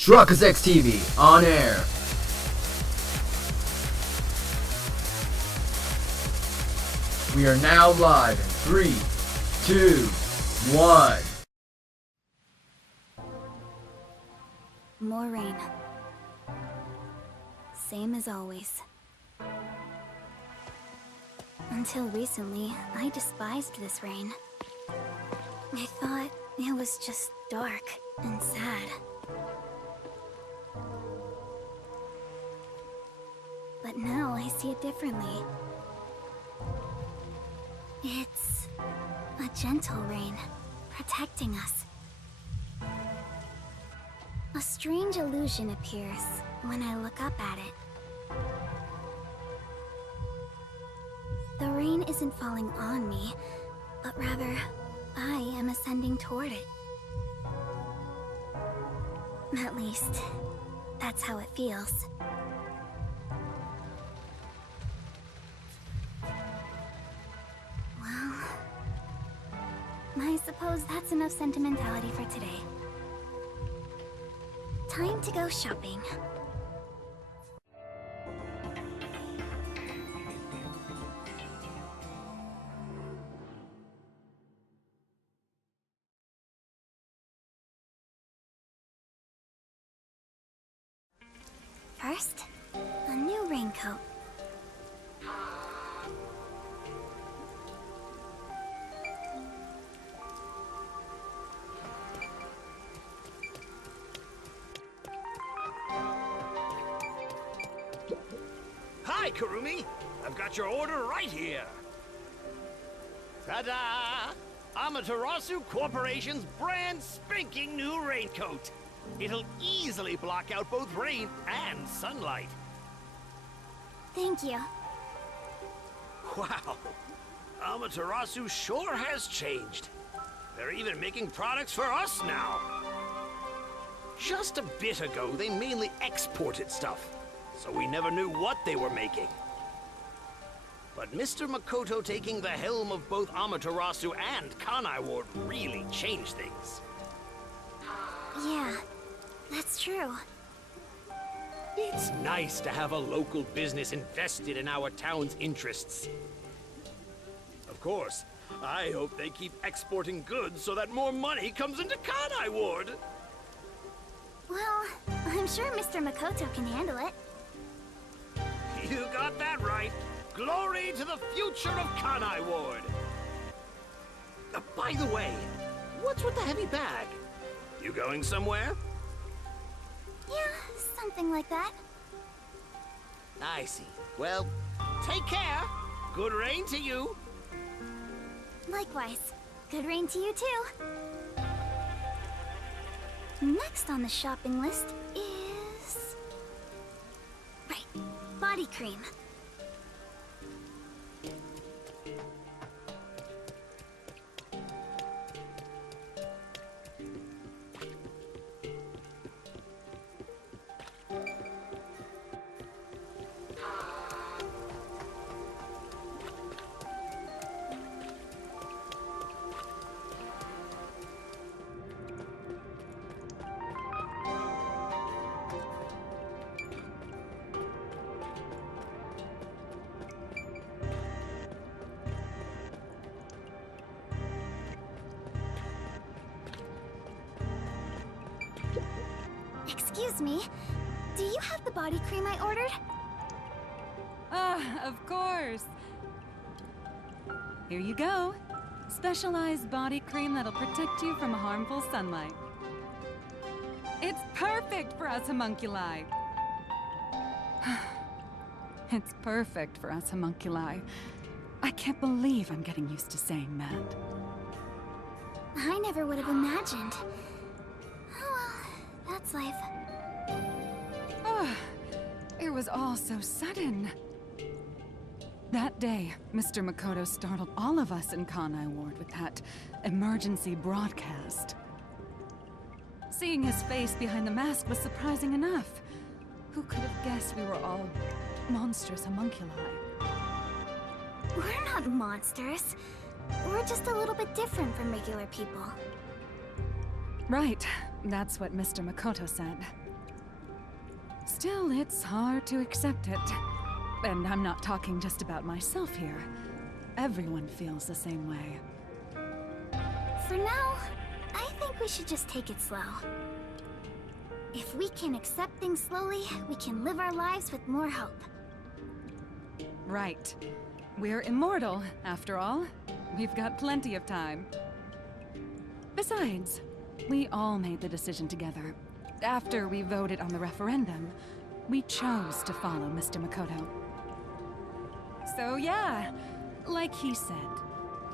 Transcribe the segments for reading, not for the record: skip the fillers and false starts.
Truckers X TV on air. We are now live in 3, 2, 1. More rain. Same as always. Until recently, I despised this rain. I thought it was just dark and sad. But now I see it differently. It's a gentle rain, protecting us. A strange illusion appears when I look up at it. The rain isn't falling on me, but rather, I am ascending toward it. At least, that's how it feels. Well, I suppose that's enough sentimentality for today. Time to go shopping. First, a new raincoat. Hi, Kurumi! I've got your order right here! Ta-da! Amaterasu Corporation's brand spanking new raincoat! It'll easily block out both rain and sunlight. Thank you. Wow! Amaterasu sure has changed. They're even making products for us now. Just a bit ago, they mainly exported stuff, so we never knew what they were making. But Mr. Makoto taking the helm of both Amaterasu and Kanai Ward really changed things. Yeah, that's true. It's nice to have a local business invested in our town's interests. Of course, I hope they keep exporting goods so that more money comes into Kanai Ward. Well, I'm sure Mr. Makoto can handle it. You got that right. Glory to the future of Kanai Ward. By the way, what's with the heavy bag? You going somewhere? Yeah, something like that. I see. Well, take care. Good rain to you. Likewise. Good rain to you too. Next on the shopping list is... Right, body cream. Excuse me, do you have the body cream I ordered? Ah, of course. Here you go. Specialized body cream that'll protect you from harmful sunlight. It's perfect for us homunculi. It's perfect for us homunculi. I can't believe I'm getting used to saying that. I never would have imagined. Oh well, that's life. Ah, it was all so sudden. That day, Mr. Makoto startled all of us in Kanai Ward with that emergency broadcast. Seeing his face behind the mask was surprising enough. Who could have guessed we were all monstrous homunculi? We're not monsters. We're just a little bit different from regular people. Right. That's what Mr. Makoto said. Still, it's hard to accept it. And I'm not talking just about myself here. Everyone feels the same way. For now, I think we should just take it slow. If we can accept things slowly, we can live our lives with more hope. Right. We're immortal, after all. We've got plenty of time. Besides, we all made the decision together. After we voted on the referendum, we chose to follow Mr. Makoto. So yeah, like he said,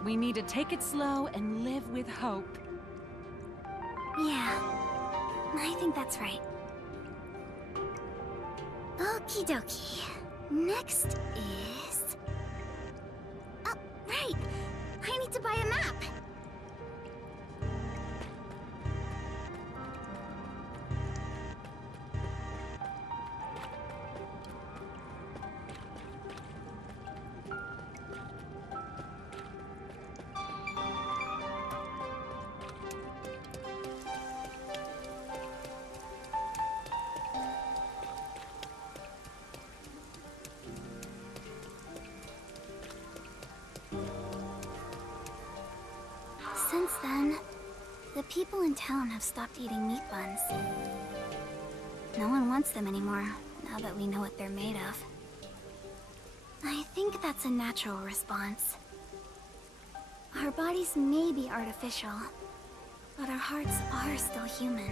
we need to take it slow and live with hope. Yeah, I think that's right. Okie dokie. Next is... Oh, right! I need to buy a map! Since then, the people in town have stopped eating meat buns. No one wants them anymore, now that we know what they're made of. I think that's a natural response. Our bodies may be artificial, but our hearts are still human.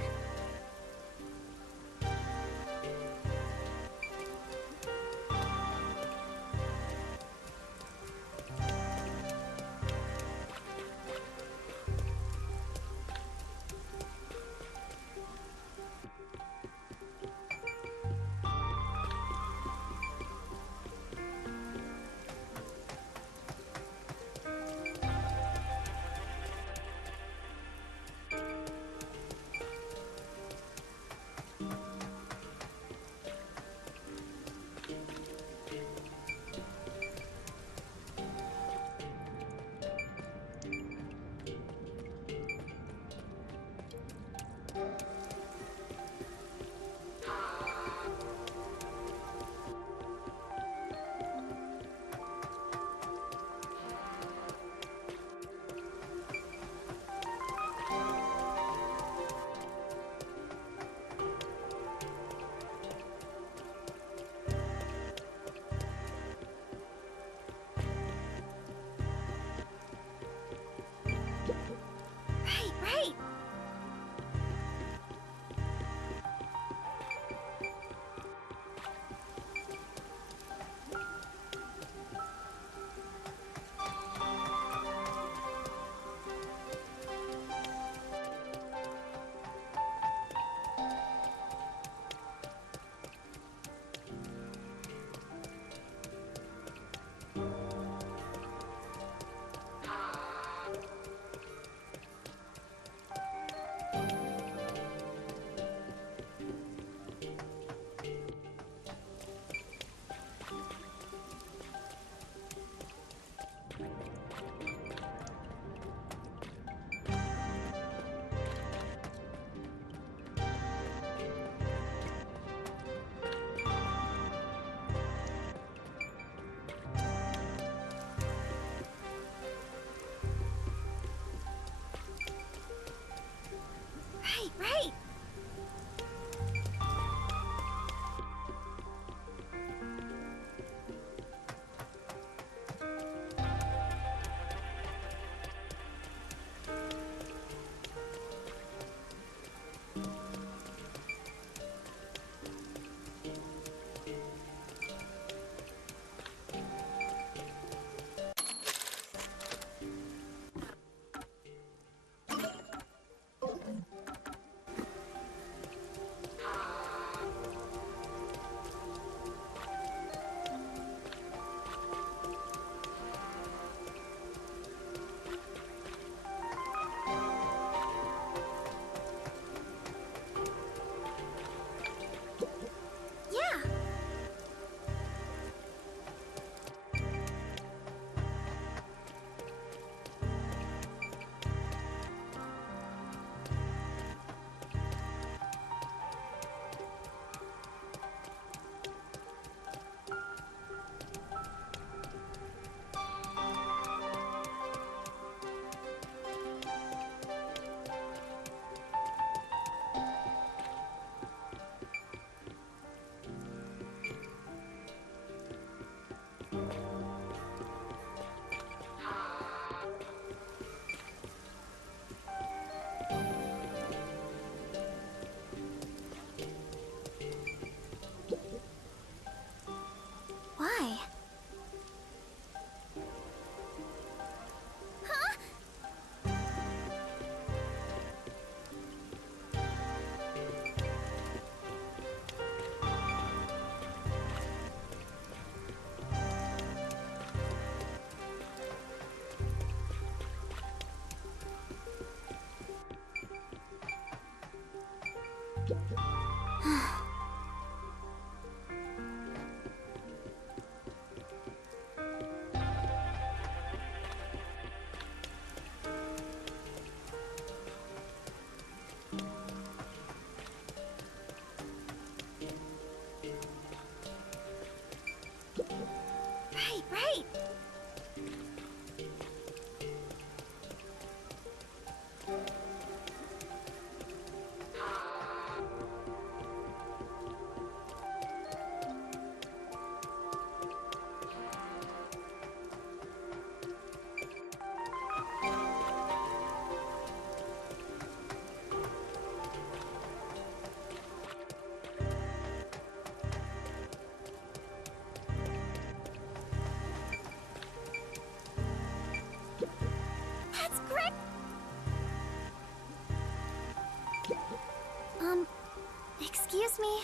Excuse me.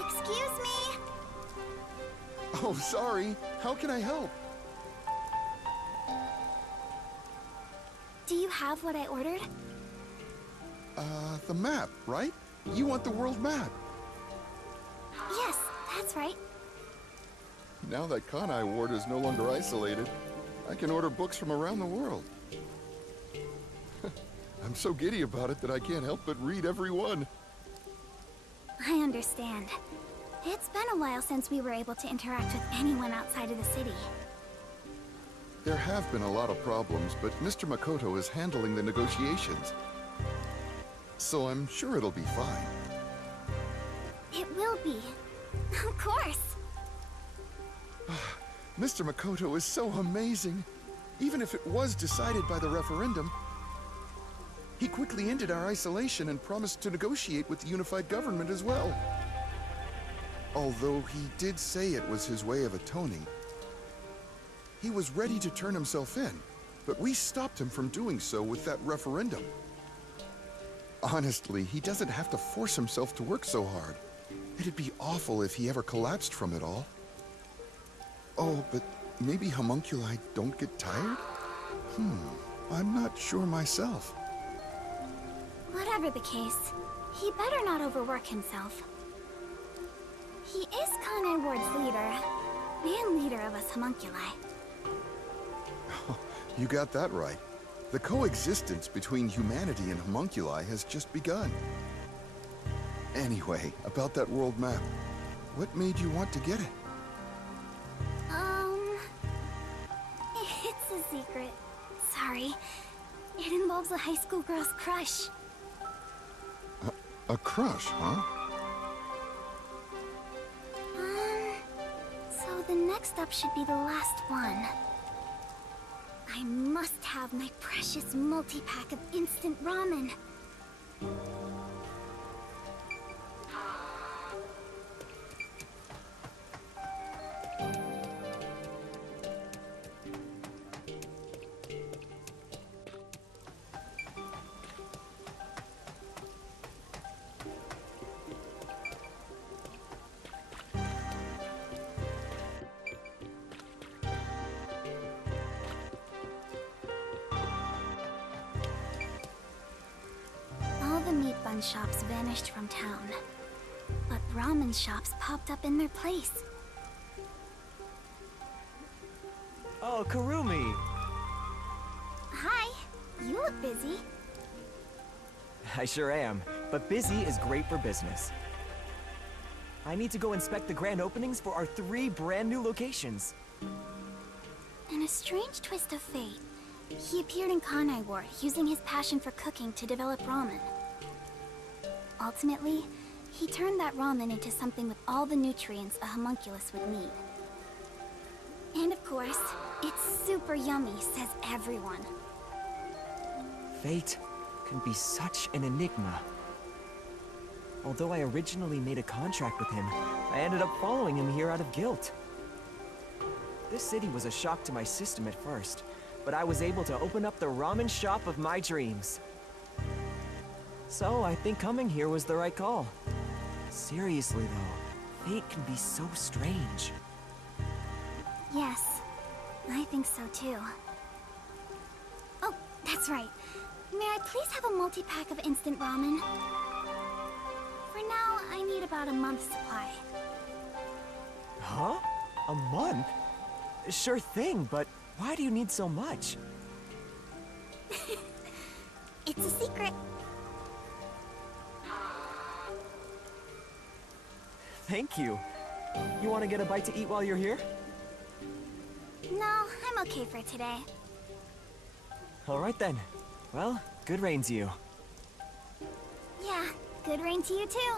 Excuse me. Oh, sorry. How can I help? Do you have what I ordered? The map, right? You want the world map. Yes, that's right. Now that Kanai Ward is no longer isolated, I can order books from around the world. I'm so giddy about it that I can't help but read every one. I understand. It's been a while since we were able to interact with anyone outside of the city. There have been a lot of problems, but Mr. Makoto is handling the negotiations. So I'm sure it'll be fine. It will be. Of course. Mr. Makoto is so amazing. Even if it was decided by the referendum, he quickly ended our isolation and promised to negotiate with the unified government as well. Although he did say it was his way of atoning. He was ready to turn himself in, but we stopped him from doing so with that referendum. Honestly, he doesn't have to force himself to work so hard. It'd be awful if he ever collapsed from it all. Oh, but maybe homunculi don't get tired? I'm not sure myself. Whatever the case, he better not overwork himself. He is Kanai Ward's leader, and leader of us homunculi. You got that right. The coexistence between humanity and homunculi has just begun. Anyway, about that world map. What made you want to get it? It's a secret. Sorry. It involves a high school girl's crush. A crush, huh? So the next up should be the last one. I must have my precious multi-pack of instant ramen. Meat bun shops vanished from town, but ramen shops popped up in their place. Oh, Kurumi! Hi, you look busy. I sure am, but busy is great for business. I need to go inspect the grand openings for our 3 brand new locations. In a strange twist of fate, he appeared in Kanai Ward using his passion for cooking to develop ramen. Ultimately, he turned that ramen into something with all the nutrients a homunculus would need. And of course, it's super yummy, says everyone. Fate can be such an enigma. Although I originally made a contract with him, I ended up following him here out of guilt. This city was a shock to my system at first, but I was able to open up the ramen shop of my dreams. So I think coming here was the right call. Seriously though, fate can be so strange. Yes, I think so too. Oh, that's right. May I please have a multi-pack of instant ramen? For now, I need about a month's supply. Huh? A month? Sure thing, but why do you need so much? It's a secret. Thank you. You want to get a bite to eat while you're here? No, I'm okay for today. All right then. Well, good rain to you. Yeah, good rain to you too.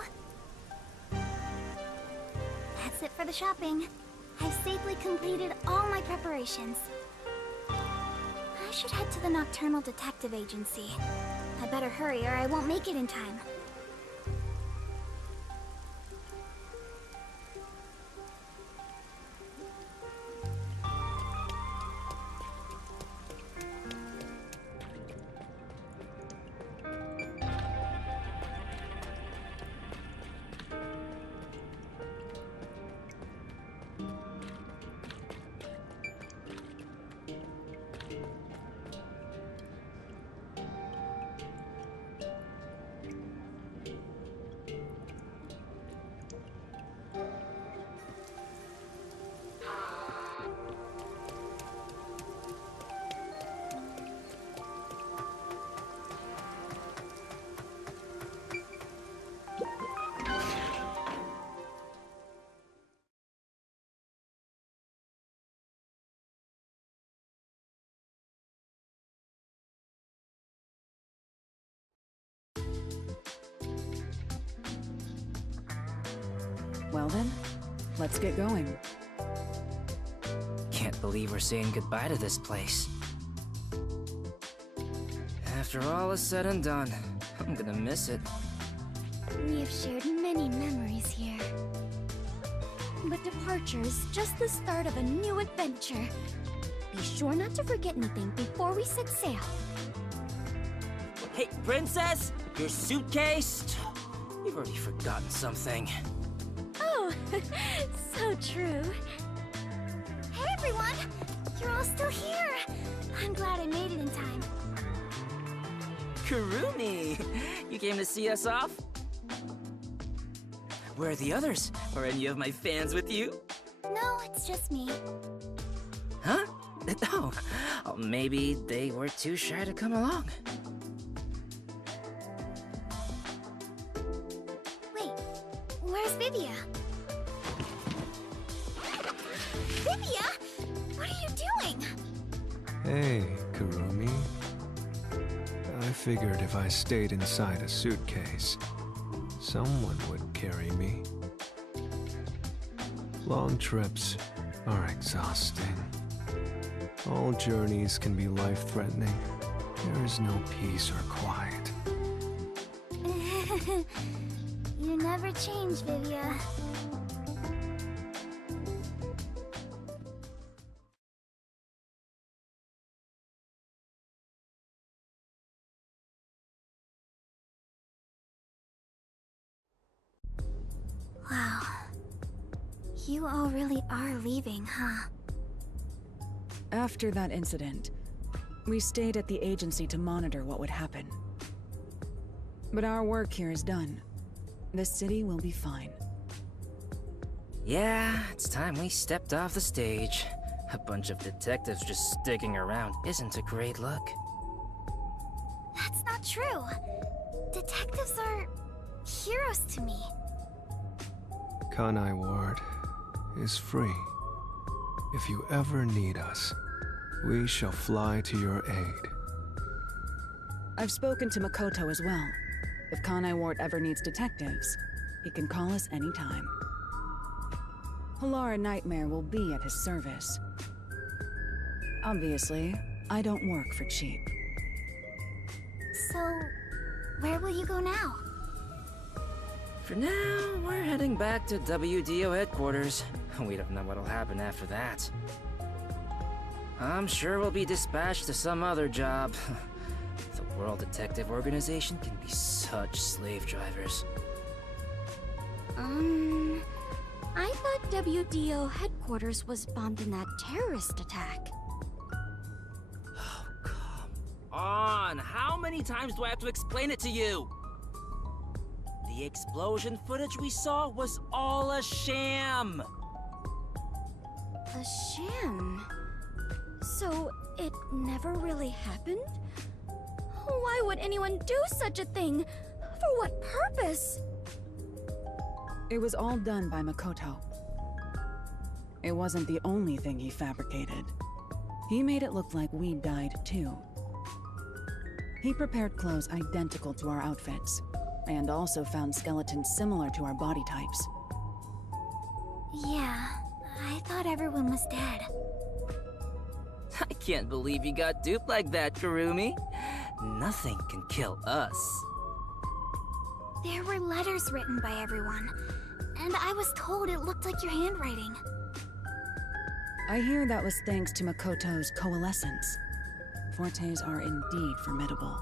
That's it for the shopping. I've safely completed all my preparations. I should head to the Nocturnal Detective Agency. I better hurry or I won't make it in time. Well then, let's get going. Can't believe we're saying goodbye to this place. After all is said and done, I'm gonna miss it. We have shared many memories here. But departure is just the start of a new adventure. Be sure not to forget anything before we set sail. Hey, Princess! Your suitcase? You've already forgotten something. Oh, so true. Hey everyone! You're all still here! I'm glad I made it in time. Kurumi! You came to see us off? Where are the others? Are any of my fans with you? No, it's just me. Huh? Oh, maybe they were too shy to come along. Wait, where's Vivia? Vivia? What are you doing? Hey, Kurumi. I figured if I stayed inside a suitcase, someone would carry me. Long trips are exhausting. All journeys can be life-threatening. There is no peace or quiet. You never change, Vivia. Wow. You all really are leaving, huh? After that incident, we stayed at the agency to monitor what would happen. But our work here is done. The city will be fine. Yeah, it's time we stepped off the stage. A bunch of detectives just sticking around isn't a great look. That's not true. Detectives are heroes to me. Kanai Ward is free. If you ever need us, we shall fly to your aid. I've spoken to Makoto as well. If Kanai Ward ever needs detectives, he can call us anytime. Halara Nightmare will be at his service. Obviously, I don't work for cheap. So, where will you go now? For now, we're heading back to WDO headquarters. We don't know what'll happen after that. I'm sure we'll be dispatched to some other job. The World Detective Organization can be such slave drivers. I thought WDO headquarters was bombed in that terrorist attack. Oh, come on! How many times do I have to explain it to you? The explosion footage we saw was all a sham! A sham? So, it never really happened? Why would anyone do such a thing? For what purpose? It was all done by Makoto. It wasn't the only thing he fabricated. He made it look like we died too. He prepared clothes identical to our outfits, and also found skeletons similar to our body types. Yeah, I thought everyone was dead. I can't believe you got duped like that, Kurumi. Nothing can kill us. There were letters written by everyone, and I was told it looked like your handwriting. I hear that was thanks to Makoto's coalescence. Fortes are indeed formidable.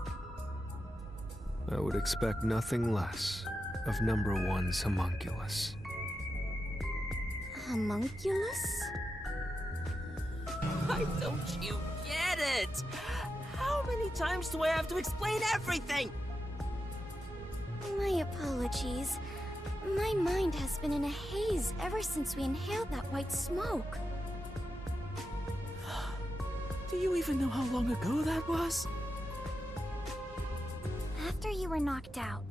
I would expect nothing less of #1's homunculus. Homunculus? Why don't you get it? How many times do I have to explain everything? My apologies. My mind has been in a haze ever since we inhaled that white smoke. Do you even know how long ago that was? After you were knocked out,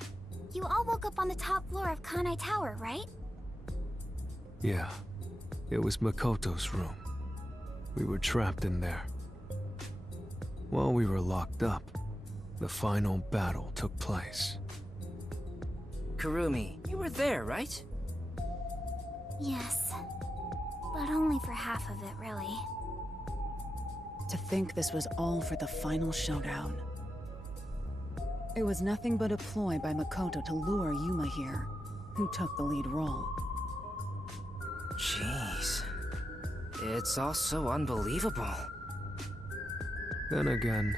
you all woke up on the top floor of Kanai Tower, right? Yeah, it was Makoto's room. We were trapped in there. While we were locked up, the final battle took place. Kurumi, you were there, right? Yes. But only for half of it, really. To think this was all for the final showdown. It was nothing but a ploy by Makoto to lure Yuma here, who took the lead role. Jeez. It's all so unbelievable. Then again,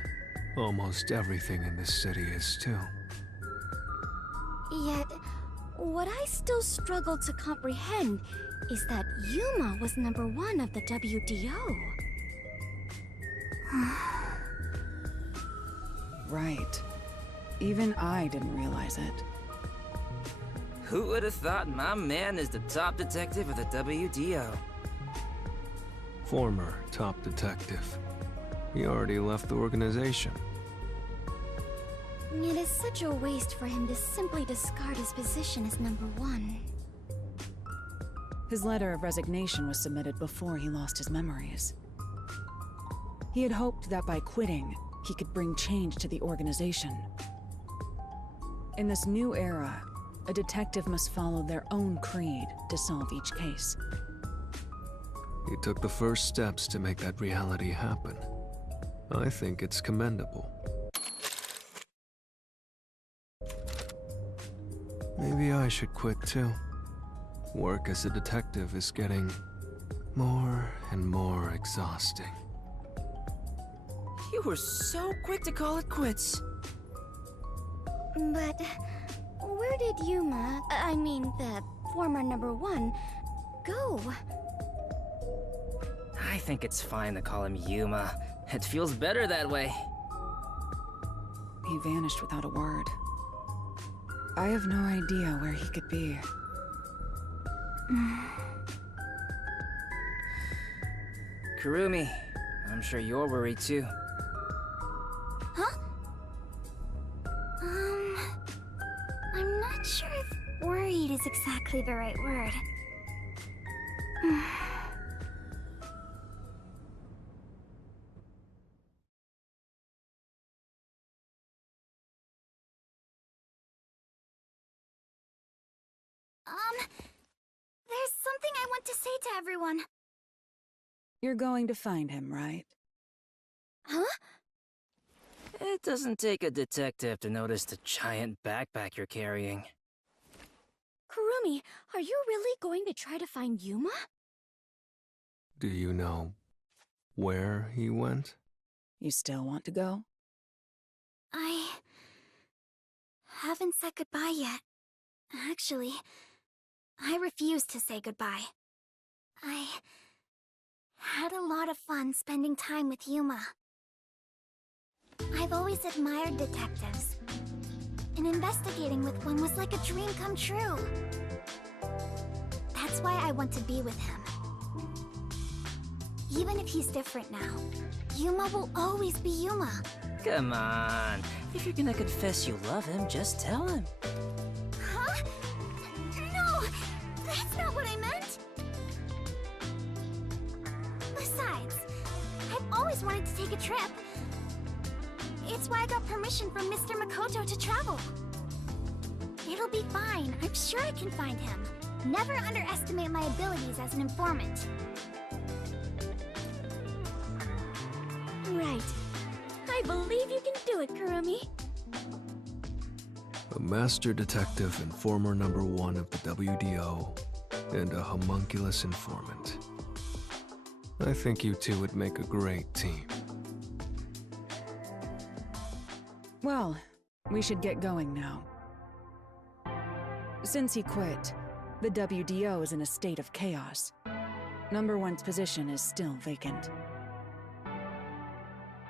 almost everything in this city is too. Yet, what I still struggle to comprehend is that Yuma was #1 of the WDO. Right. Even I didn't realize it. Who would have thought my man is the top detective of the WDO? Former top detective. He already left the organization. It is such a waste for him to simply discard his position as #1. His letter of resignation was submitted before he lost his memories. He had hoped that by quitting, he could bring change to the organization. In this new era, a detective must follow their own creed to solve each case. He took the first steps to make that reality happen. I think it's commendable. Maybe I should quit too. Work as a detective is getting more and more exhausting. You were so quick to call it quits. But where did Yuma, I mean the former #1, go? I think it's fine to call him Yuma. It feels better that way. He vanished without a word. I have no idea where he could be. Kurumi, I'm sure you're worried too. Huh? I'm not sure if worried is exactly the right word. There's something I want to say to everyone. You're going to find him, right? Huh? It doesn't take a detective to notice the giant backpack you're carrying. Kurumi, are you really going to try to find Yuma? Do you know where he went? You still want to go? I haven't said goodbye yet. Actually, I refuse to say goodbye. I had a lot of fun spending time with Yuma. I've always admired detectives, and investigating with one was like a dream come true. That's why I want to be with him. Even if he's different now, Yuma will always be Yuma. Come on. If you're gonna confess you love him, just tell him. Huh? No! That's not what I meant! Besides, I've always wanted to take a trip. It's why I got permission from Mr. Makoto to travel. It'll be fine. I'm sure I can find him. Never underestimate my abilities as an informant. Right. I believe you can do it, Kurumi. A master detective and former #1 of the WDO, and a homunculus informant. I think you two would make a great team. Well, we should get going now. Since he quit, the WDO is in a state of chaos. #1's position is still vacant.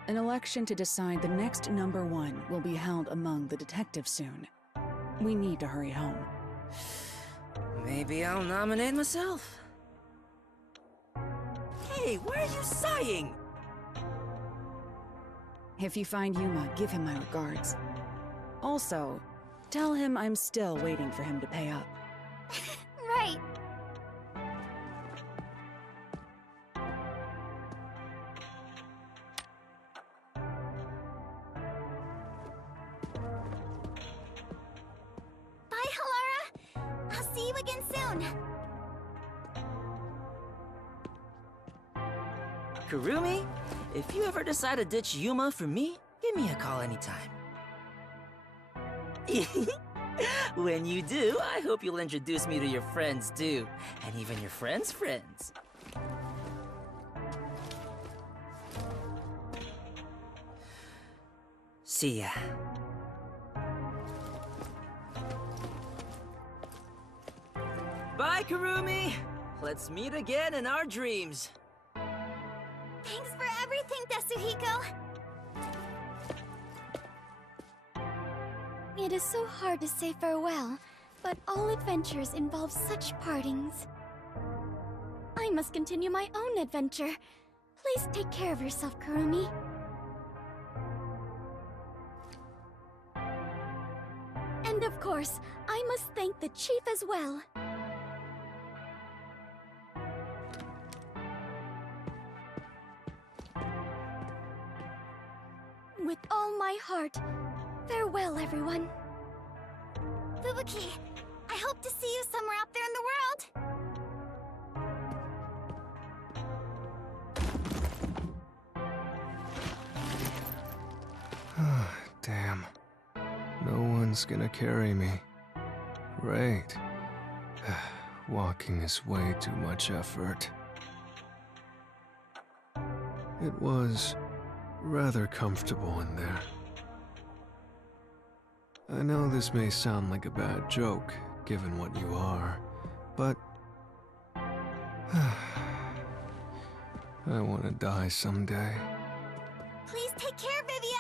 An election to decide the next #1 will be held among the detectives soon. We need to hurry home. Maybe I'll nominate myself. Hey, why are you sighing? If you find Yuma, give him my regards. Also, tell him I'm still waiting for him to pay up. Right. Bye, Halara. I'll see you again soon. Kurumi, if you ever decide to ditch Yuma for me, give me a call anytime. When you do, I hope you'll introduce me to your friends too, and even your friends' friends. See ya. Bye, Kurumi! Let's meet again in our dreams. Thanks for everything, Tetsuhiko! It is so hard to say farewell, but all adventures involve such partings. I must continue my own adventure. Please take care of yourself, Kurumi. And of course, I must thank the chief as well. With all my heart, farewell, everyone. Fubuki, I hope to see you somewhere out there in the world. Damn. No one's gonna carry me. Great. Walking is way too much effort. It was rather comfortable in there. I know this may sound like a bad joke, given what you are, but I want to die someday. Please take care, Vivia!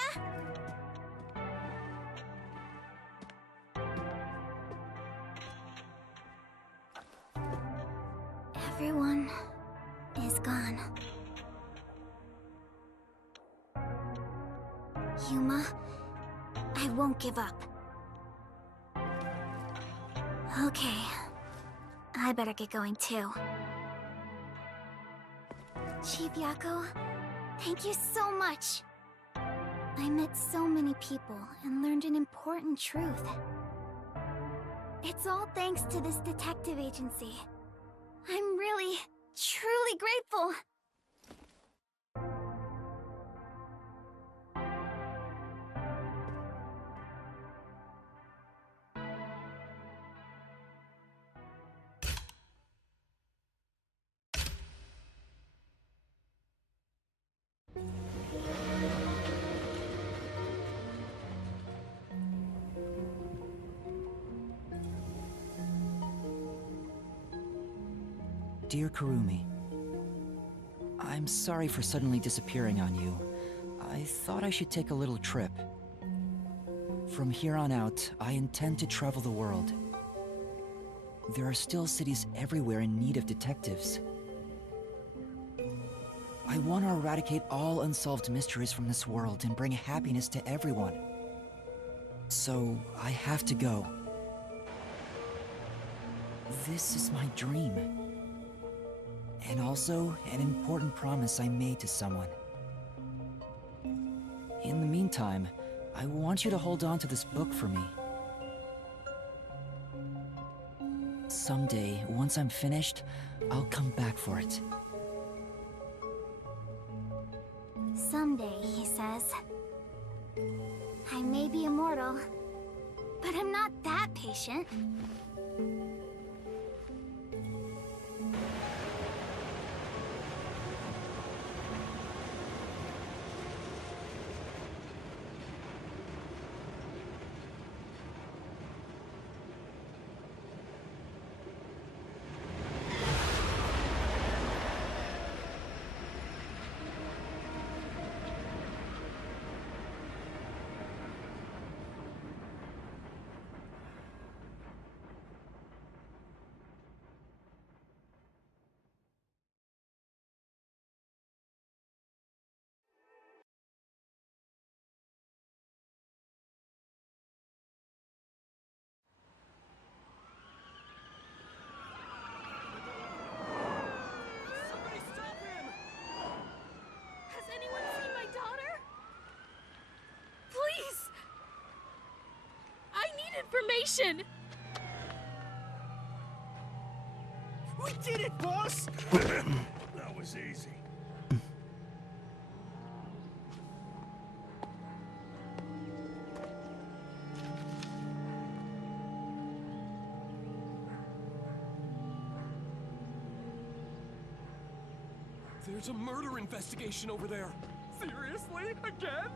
Everyone is gone. Yuma, I won't give up. Okay, I better get going too. Chief Yako, thank you so much. I met so many people and learned an important truth. It's all thanks to this detective agency. I'm really, truly grateful. Dear Kurumi, I'm sorry for suddenly disappearing on you. I thought I should take a little trip. From here on out, I intend to travel the world. There are still cities everywhere in need of detectives. I want to eradicate all unsolved mysteries from this world and bring happiness to everyone. So, I have to go. This is my dream. And also, an important promise I made to someone. In the meantime, I want you to hold on to this book for me. Someday, once I'm finished, I'll come back for it. Someday, he says. I may be immortal, but I'm not that patient. Information! We did it, boss! That was easy. There's a murder investigation over there. Seriously? Again?